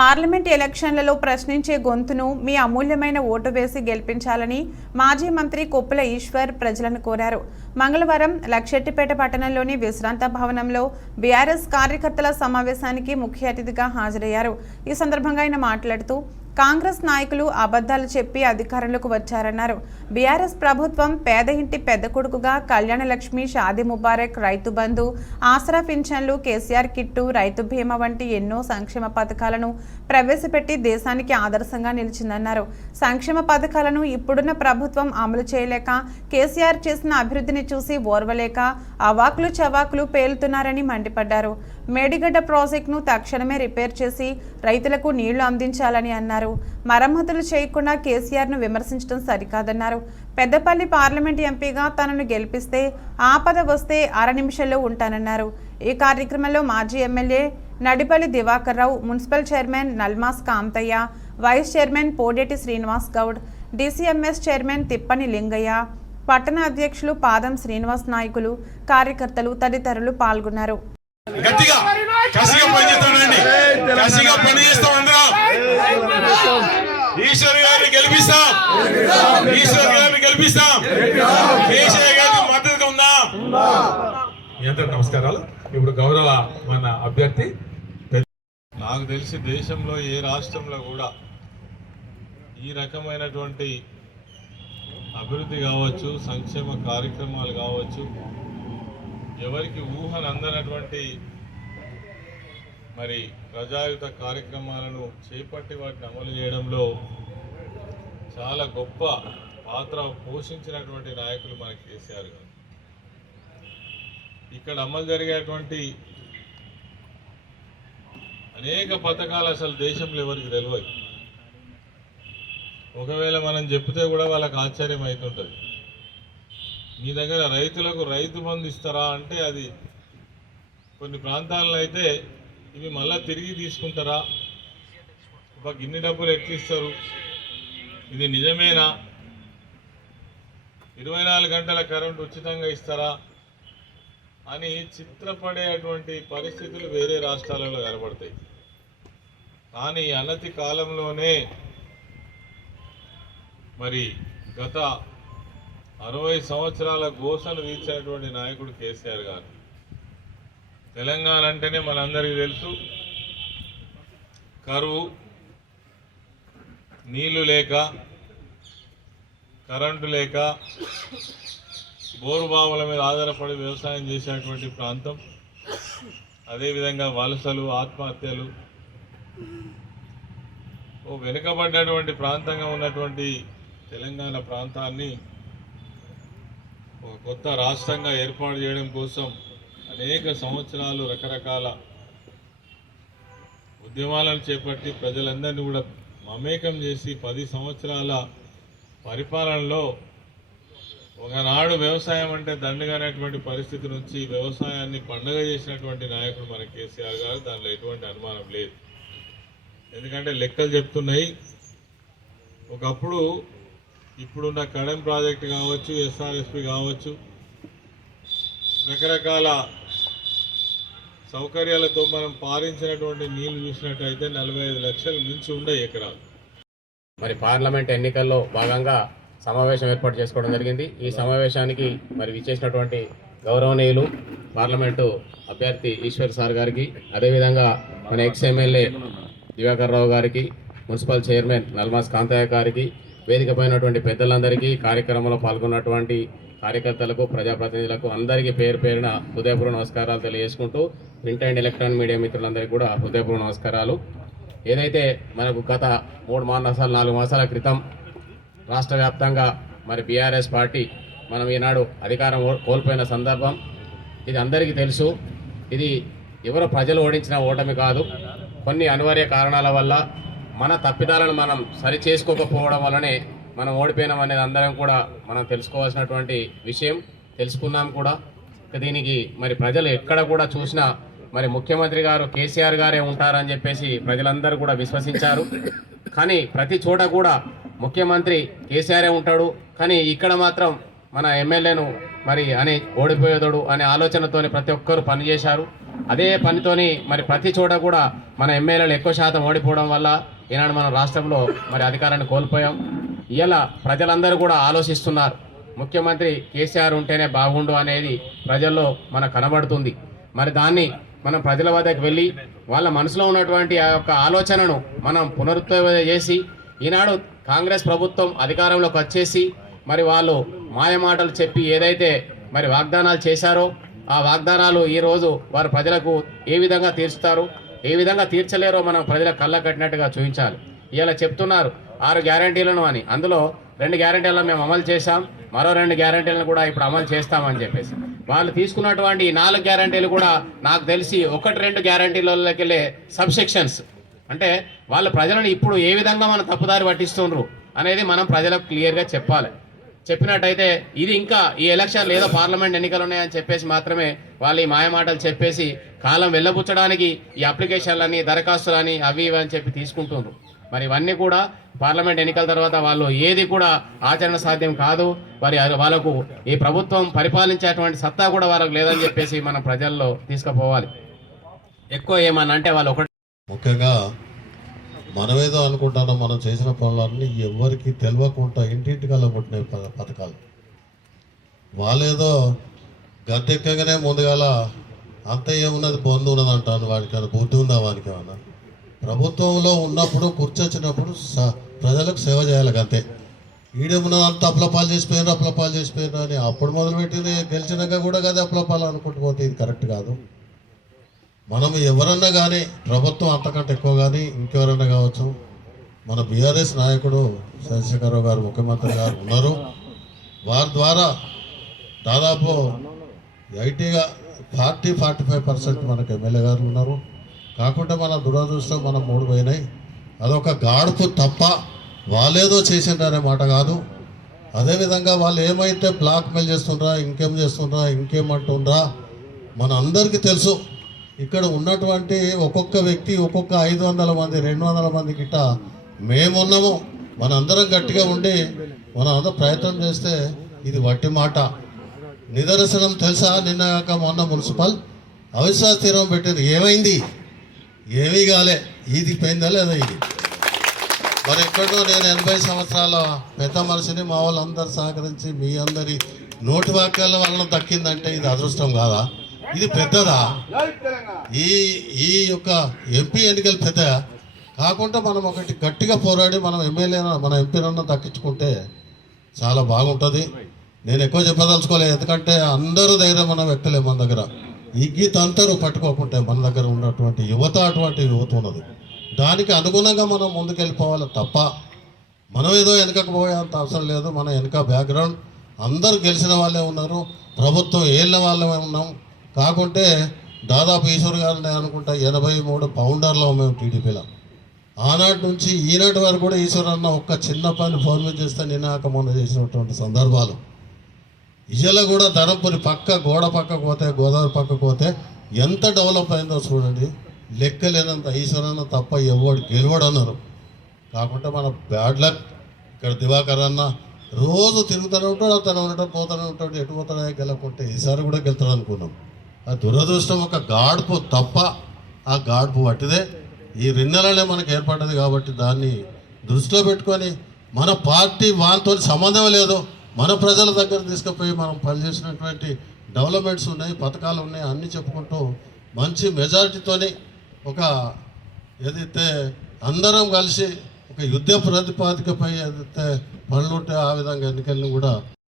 Parliament ఎలక్షన్లలో ప్రశ్నించే గొంతును మీ అమూల్యమైన ఓటు వేసి గెలిపించాలని మాజీ మంత్రి కొప్పుల ఈశ్వర్ ప్రజలను కోరారు. మంగళవారం లక్షెట్టిపేట పట్టణంలోని విశ్రాంత భవనంలో బీఆర్ఎస్ కార్యకర్తల సమావేశానికి ముఖ్య అతిథిగా హాజరయ్యారు. ఈ సందర్భంగా ఆయన మాట్లాడుతూ కాంగ్రెస్ నాయకులు అబద్ధాలు చెప్పి అధికారంలోకి వచ్చారన్నారు. బీఆర్ఎస్ ప్రభుత్వం పేద ఇంటి పెద్ద కొడుకుగా కళ్యాణలక్ష్మి షాది ముబారక్ రైతు బంధు ఆసరా పింఛన్లు కేసీఆర్ కిట్టు రైతు బీమా వంటి ఎన్నో సంక్షేమ పథకాలను ప్రవేశపెట్టి దేశానికి ఆదర్శంగా నిలిచిందన్నారు. సంక్షేమ పథకాలను ఇప్పుడున్న ప్రభుత్వం అమలు చేయలేక కేసీఆర్ చేసిన అభివృద్ధిని చూసి ఓర్వలేక అవాకులు చవాకులు పేలుతున్నారని మండిపడ్డారు. మేడిగడ్డ ప్రాజెక్టును తక్షణమే రిపేర్ చేసి రైతులకు నీళ్ళు అందించాలని అన్నారు. మరమ్మతులు చేయకుండా కేసీఆర్ను విమర్శించడం సరికాదన్నారు. పెద్దపల్లి పార్లమెంట్ ఎంపీగా తనను గెలిపిస్తే ఆపద వస్తే అర నిమిషంలో ఉంటానన్నారు. ఈ కార్యక్రమంలో మాజీ MLA Nadipalli Diwakar Rao municipal chairman Nalmas Kantaiah vice chairman Podeti Srinivas Goud DCMS chairman Tippani Lingaiah పట్టణ అధ్యక్షులు పాదం శ్రీనివాస్ నాయకులు కార్యకర్తలు తదితరులు పాల్గొన్నారు. గట్టిగా కసిగా పని చేస్తామండి కసిగా పని చేస్తాం అందరం. ఈశ్వర్ గారిని గెలిపిస్తాం. ఈశ్వర్ గారిని గెలిపిస్తాం. కేసీఆర్ గారికి మద్దతుగా ఉందాం. అందరికి నమస్కారాలు. ఇప్పుడు గౌరవ మన అభ్యర్థి నాకు తెలిసి దేశంలో ఏ రాష్ట్రంలో కూడా ఈ రకమైనటువంటి అభివృద్ధి కావచ్చు సంక్షేమ కార్యక్రమాలు కావచ్చు ఎవరికి ఊహనందనటువంటి మరి ప్రజాయుత కార్యక్రమాలను చేపట్టి వాటిని అమలు చేయడంలో చాలా గొప్ప పాత్ర పోషించినటువంటి నాయకులు మన కేసీఆర్ గారు. ఇక్కడ అమలు జరిగేటువంటి అనేక పథకాలు అసలు దేశంలో ఎవరికి తెలియదు ఒకవేళ మనం చెప్తే కూడా వాళ్ళకి ఆశ్చర్యం అవుతుంటుంది మీ దగ్గర రైతులకు రైతు బంధు ఇస్తారా అంటే అది కొన్ని ప్రాంతాల్లో అయితే ఇవి మళ్ళా తిరిగి తీసుకుంటారా? ఒక గిన్నె డబ్బులు ఎట్లిస్తారు ఇది నిజమేనా? ఇరవై నాలుగు గంటల కరెంట్ ఉచితంగా ఇస్తారా? అని చిత్రపడేటువంటి పరిస్థితులు వేరే రాష్ట్రాలలో కనబడతాయి. కానీ అనతి కాలంలోనే మరి గత అరవై సంవత్సరాల గోసను తీర్చినటువంటి నాయకుడు కేసీఆర్ గారు. తెలంగాణ అంటేనే మనందరికీ తెలుసు కరువు నీళ్ళు లేక కరెంటు లేక బోరుబావుల మీద ఆధారపడి వ్యవసాయం చేసేటువంటి ప్రాంతం. అదేవిధంగా వలసలు ఆత్మహత్యలు ఓ వెనుకబడ్డటువంటి ప్రాంతంగా ఉన్నటువంటి తెలంగాణ ప్రాంతాన్ని ఒక కొత్త రాష్ట్రంగా ఏర్పాటు చేయడం కోసం అనేక సంవత్సరాలు రకరకాల ఉద్యమాలను చేపట్టి ప్రజలందరినీ కూడా మమేకం చేసి పది సంవత్సరాల పరిపాలనలో ఒకనాడు వ్యవసాయం అంటే దండగనేటువంటి పరిస్థితి నుంచి వ్యవసాయాన్ని పండగ చేసినటువంటి నాయకుడు మన కేసీఆర్ గారు దానిలో ఎటువంటి అనుమానం లేదు. ఎందుకంటే లెక్కలు చెప్తున్నాయి. ఒకప్పుడు ఇప్పుడున్న కడెం ప్రాజెక్ట్ కావచ్చు ఎస్ఆర్ఎస్పి కావచ్చు రకరకాల సౌకర్యాలతో మనం పారించినటువంటి నీళ్ళు చూసినట్టయితే నలభై ఐదు లక్షలు మించి ఉండే ఎకరాలు. మరి పార్లమెంట్ ఎన్నికల్లో భాగంగా సమావేశం ఏర్పాటు చేసుకోవడం జరిగింది. ఈ సమావేశానికి మరి విచ్చేసినటువంటి గౌరవనీయులు పార్లమెంటు అభ్యర్థి ఈశ్వర్ సార్ గారికి అదేవిధంగా మన ఎక్స్ ఎమ్మెల్యే దివాకర్ రావు గారికి మున్సిపల్ చైర్మన్ నల్మాస్ కాంతయ్య గారికి వేదిక పెద్దలందరికీ కార్యక్రమంలో పాల్గొన్నటువంటి కార్యకర్తలకు ప్రజాప్రతినిధులకు అందరికీ పేరు పేరున హృదయపూర్వ నమస్కారాలు తెలియజేసుకుంటూ ప్రింట్ అండ్ ఎలక్ట్రానిక్ మీడియా మిత్రులందరికీ కూడా హృదయపూర్వ నమస్కారాలు. ఏదైతే మనకు గత మూడు మాసాలు నాలుగు మాసాల క్రితం రాష్ట్ర వ్యాప్తంగా మరి బీఆర్ఎస్ పార్టీ మనం ఈనాడు అధికారం కోల్పోయిన సందర్భం ఇది అందరికీ తెలుసు. ఇది ఎవరో ప్రజలు ఓడించిన ఓటమి కాదు. కొన్ని అనివార్య కారణాల వల్ల మన తప్పిదాలను మనం సరి చేసుకోకపోవడం వల్లనే మనం ఓడిపోయినాం అనేది అందరం కూడా మనం తెలుసుకోవాల్సినటువంటి విషయం. తెలుసుకున్నాం కూడా. దీనికి మరి ప్రజలు ఎక్కడ కూడా చూసినా మరి ముఖ్యమంత్రి గారు కేసీఆర్ గారే ఉంటారని చెప్పేసి ప్రజలందరూ కూడా విశ్వసించారు. కానీ ప్రతి చోట కూడా ముఖ్యమంత్రి కేసీఆరే ఉంటాడు. కానీ ఇక్కడ మాత్రం మన ఎమ్మెల్యేను మరి అని ఓడిపోయేదోడు అనే ఆలోచనతోని ప్రతి ఒక్కరు పనిచేశారు. అదే పనితోని మరి ప్రతి చోట కూడా మన ఎమ్మెల్యేలు ఎక్కువ శాతం ఓడిపోవడం వల్ల ఈనాడు మన రాష్ట్రంలో మరి అధికారాన్ని కోల్పోయాం. ఇలా ప్రజలందరూ కూడా ఆలోచిస్తున్నారు. ముఖ్యమంత్రి కేసీఆర్ ఉంటేనే బాగుండు అనేది ప్రజల్లో మనకు కనబడుతుంది. మరి దాన్ని మనం ప్రజల వద్దకు వెళ్ళి వాళ్ళ మనసులో ఉన్నటువంటి ఆ యొక్క ఆలోచనను మనం పునరుత్పత్తి చేసి ఈనాడు కాంగ్రెస్ ప్రభుత్వం అధికారంలోకి వచ్చేసి మరి వాళ్ళు మాయమాటలు చెప్పి ఏదైతే మరి వాగ్దానాలు చేశారో ఆ వాగ్దానాలు ఈరోజు వారు ప్రజలకు ఏ విధంగా తీరుస్తారు? ఏ విధంగా తీర్చలేరో మనం ప్రజల కళ్ళ కట్టినట్టుగా చూపించాలి. ఇలా చెప్తున్నారు ఆరు గ్యారంటీలను అని. అందులో రెండు గ్యారంటీలను మేము అమలు చేశాం మరో రెండు గ్యారంటీలను కూడా ఇప్పుడు అమలు చేస్తామని చెప్పేసి. వాళ్ళు తీసుకున్నటువంటి నాలుగు గ్యారంటీలు కూడా నాకు తెలిసి ఒకటి రెండు గ్యారంటీలలోకి వెళ్ళే సబ్సెక్షన్స్. అంటే వాళ్ళ ప్రజలను ఇప్పుడు ఏ విధంగా మనం తప్పుదారి పట్టిస్తుండ్రు అనేది మనం ప్రజలకు క్లియర్గా చెప్పాలి. చెప్పినట్టయితే ఇది ఇంకా ఈ ఎలక్షన్ ఏదో పార్లమెంట్ ఎన్నికలు ఉన్నాయని చెప్పేసి మాత్రమే వాళ్ళు ఈ మాయమాటలు చెప్పేసి కాలం వెళ్ళబుచ్చడానికి ఈ అప్లికేషన్లని దరఖాస్తులని అవి ఇవి అని చెప్పి తీసుకుంటున్నారు మరి ఇవన్నీ కూడా పార్లమెంట్ ఎన్నికల తర్వాత వాళ్ళు ఏది కూడా ఆచరణ సాధ్యం కాదు. మరి వాళ్ళకు ఈ ప్రభుత్వం పరిపాలించేటువంటి సత్తా కూడా వాళ్ళకు లేదని చెప్పేసి మనం ప్రజల్లో తీసుకుపోవాలి. ఎక్కువ ఏమన్నా అంటే వాళ్ళు ఒకటి ముఖ్యంగా మనమేదో అనుకుంటున్నాం మనం చేసిన పనులన్నీ ఎవరికి తెలియకుండా ఇంటింటికల్లా పుట్టిన పథకాలు. వాళ్ళేదో గద్దెక్కగానే ముందుగాల అంత ఏమున్నది పొందు ఉన్నది అంటాను వాడికి బుద్ధి ఉందా వానికి ఏమన్నా? ప్రభుత్వంలో ఉన్నప్పుడు కూర్చొచ్చినప్పుడు స- ప్రజలకు సేవ చేయాలి అంతే ఈడేమున్నదంతా అప్లపాలు చేసిపోయినారు అప్లపాలు చేసిపోయారు అని అప్పుడు మొదలుపెట్టింది గెలిచినాక కూడా కదా అప్లపాలు అనుకుంటుపోతే ఇది కరెక్ట్ కాదు. మనం ఎవరన్నా కానీ ప్రభుత్వం అంతకంటే ఎక్కువ కానీ ఇంకెవరన్నా కావచ్చు మన బీఆర్ఎస్ నాయకుడు చంద్రశేఖరరావు గారు ముఖ్యమంత్రి గారు ఉన్నారు. వారి ద్వారా దాదాపు ఐటీగా ఫార్టీ ఫార్టీ ఫైవ్ పర్సెంట్ మనకు ఎమ్మెల్యే గారు ఉన్నారు. కాకుండా మన దురదృష్టం మనం మూడు పోయినాయి. అదొక గాడుపు తప్ప వాళ్ళేదో చేసిండనే మాట కాదు. అదేవిధంగా వాళ్ళు ఏమైతే బ్లాక్ మెయిల్ చేస్తుండ్రా ఇంకేం చేస్తుండ్రా ఇంకేమంటుండ్రా మన అందరికీ తెలుసు. ఇక్కడ ఉన్నటువంటి ఒక్కొక్క వ్యక్తి ఒక్కొక్క ఐదు వందల మంది రెండు వందల మంది గిట్ట మేమున్నాము. మనందరం గట్టిగా ఉండి మనం అందరం ప్రయత్నం చేస్తే ఇది వట్టి మాట. నిదర్శనం తెలుసా? నిన్న కాక మొన్న మున్సిపల్. అవిశ్వాస తీరం పెట్టారు ఏమైంది? ఏమీ కాలే. ఇది పోయిందా లేదా ఇది? మరి ఎక్కడో నేను ఎనభై సంవత్సరాల పెద్ద మనిషిని మా వాళ్ళందరూ సహకరించి మీ అందరి నోటి వాక్యాల వలన దక్కిందంటే ఇది అదృష్టం కాదా? ఇది పెద్దదా? ఈ ఈ యొక్క ఎంపీ ఎన్నికలు పెద్ద. కాకుండా మనం ఒకటి గట్టిగా పోరాడి మనం ఎమ్మెల్యేన మన ఎంపీనన్నా దక్కించుకుంటే చాలా బాగుంటుంది. నేను ఎక్కువ చెప్పదలుచుకోలేదు. ఎందుకంటే అందరూ ధైర్యం మనం వ్యక్తులే మన దగ్గర. ఇగ్గిత అందరూ పట్టుకోకుంటే మన దగ్గర ఉన్నటువంటి యువత అటువంటి యువత ఉన్నది దానికి అనుగుణంగా మనం ముందుకెళ్ళిపోవాలి తప్ప మనం ఏదో వెనకకు పోయేంత అవసరం లేదు. మన వెనక బ్యాక్గ్రౌండ్ అందరూ గెలిచిన వాళ్ళే ఉన్నారు. ప్రభుత్వం ఏళ్ళ వాళ్ళే ఉన్నాం. కాకుంటే దాదాపు ఈశ్వర్ గారు అనుకుంటా ఎనభై మూడు పౌండర్లో మేము టీడీపీలో ఆనాటి నుంచి ఈనాటి వరకు కూడా ఈశ్వర్ అన్న ఒక్క చిన్న పని ఫోన్ మీద చేస్తే నిన్నాక మొన్న చేసినటువంటి సందర్భాలు. ఇజల కూడా ధరంపురి పక్క గోడ పక్క పోతే గోదావరి పక్క పోతే ఎంత డెవలప్ అయిందో చూడండి. లెక్కలేనంత ఈశ్వరన్న తప్ప ఎవడు గెలవడు అన్నారు కాకుండా మన బ్యాడ్ లక్. ఇక్కడ దివాకర్ అన్న రోజు తిరుగుతూనే ఉంటాడు అతను ఉండటం పోతూనే ఉంటాడు ఎటు పోతానే గెలకుంటే ఈసారి కూడా గెలుతాడు అనుకున్నాం. ఆ దురదృష్టం ఒక గాడ్పు తప్ప ఆ గాడ్పు పట్టిదే ఈ రెండు మనకు ఏర్పడ్డది కాబట్టి దాన్ని దృష్టిలో పెట్టుకొని మన పార్టీ వాళ్ళతో సంబంధం లేదు. మన ప్రజల దగ్గర తీసుకుపోయి మనం పనిచేసినటువంటి డెవలప్మెంట్స్ ఉన్నాయి పథకాలు ఉన్నాయి అన్నీ చెప్పుకుంటూ మంచి మెజారిటీతోని ఒక ఏదైతే అందరం కలిసి ఒక యుద్ధ ప్రాతిపాదికపై ఏదైతే పనులుంటే ఆ విధంగా ఎన్నికలను కూడా